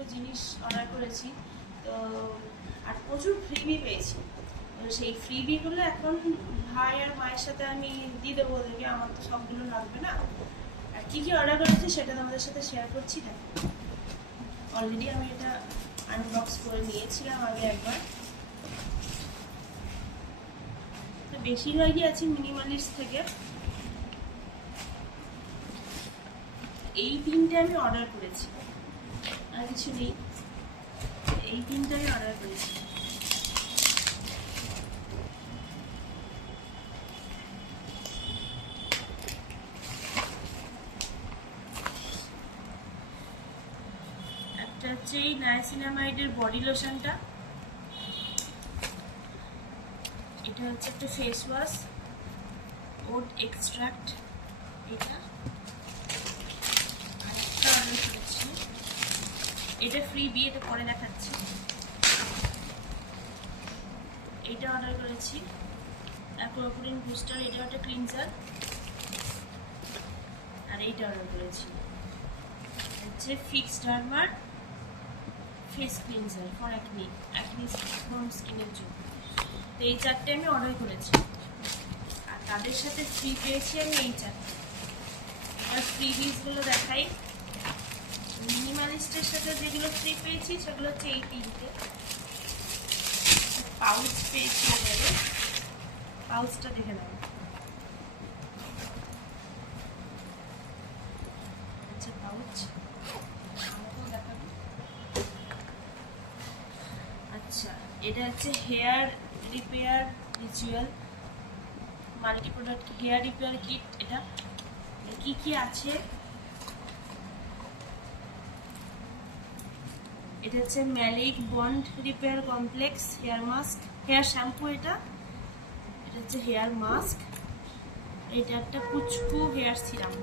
অনেকগুলো জিনিস অর্ডার করেছি, তো আর প্রচুর ফ্রিবি পেয়েছি। সেই ফ্রিবিগুলো এখন ভাই আর মায়ের সাথে আমি দিয়ে দেবো ওদেরকে, আমার তো সবগুলো লাগবে না। আর কী কী অর্ডার করেছি সেটা তোমাদের সাথে শেয়ার করছি না। অলরেডি আমি এটা আনবক্স করে নিয়েছিলাম আগে একবার। বেশিরভাগই আছে মিনিমালিস্ট থেকে। এই তিনটে আমি অর্ডার করেছি, আর কিছু নেই। এই তিনটে আমি অর্ডার করেছি। একটা হচ্ছে এই নায়াসিনামাইডের বডি লোশনটা, এটা হচ্ছে একটা ফেস ওয়াশ ওট এক্সট্রাক্ট, এটা আরেকটা অর্ডার করেছি, এটা ফ্রিবি, এটা পরে দেখাচ্ছি। এটা অর্ডার করেছি অ্যাকুয়াপুরিন বুস্টার, এটা একটা ক্লিনজার। আর এইটা অর্ডার করেছি হচ্ছে Fixderma face cleanser for acne স্কিনের জন্য। তো এই চারটে আমি অর্ডার করেছি, আর তাদের সাথে ফ্রি পেয়েছি আমি এই চারটে। এবার ফ্রিবিজগুলো দেখাই। মিনিমালিস্টের সাথে যেগুলো ফ্রি পেয়েছি সেগুলো হচ্ছে এই তিনটে। পাউচ পেয়েছি, এবারে পাউচটা দেখে নেব। আচ্ছা, পাউচ দেখাবো। আচ্ছা, এটা হচ্ছে hair repair ritual multi product hair repair kit. এটা কি কি আছে, এটা হচ্ছে maleic bond repair complex hair mask, hair shampoo. এটা হচ্ছে হেয়ার মাস্ক। এটা একটা পুচকু হেয়ার সিরাম।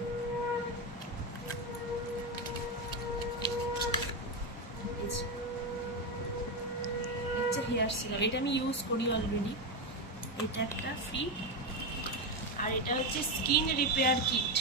হেয়ার সিরাম, এটা আমি ইউজ করি অলরেডি। এটা একটা ফ্রি। আর এটা হচ্ছে স্কিন রিপেয়ার কিট।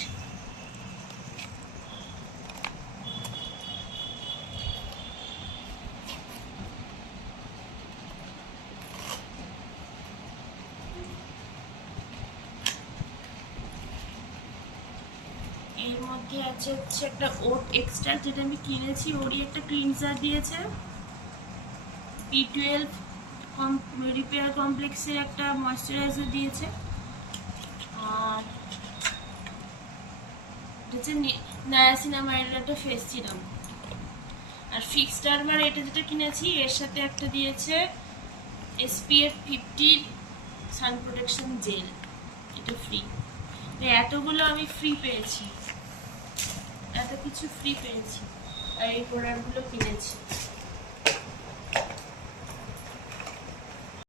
এর মধ্যে আছে হচ্ছে একটা ওট এক্সট্রাক্ট, যেটা আমি কিনেছি, ওরই একটা ক্লিনজার দিয়েছে। B12 রিপেয়ার কমপ্লেক্সের একটা ময়শ্চারাইজার দিয়েছে। আর হচ্ছে নায়াসিনামাইডের একটা ফেস সিরাম। আর ফিক্স ডার্মার এটা যেটা কিনেছি, এর সাথে একটা দিয়েছে SPF 50 সান প্রোটেকশন জেল, এটা ফ্রি। এতগুলো আমি ফ্রি পেয়েছি, এত কিছু ফ্রি পেয়েছি, আর এই প্রোডাক্টগুলো কিনেছি।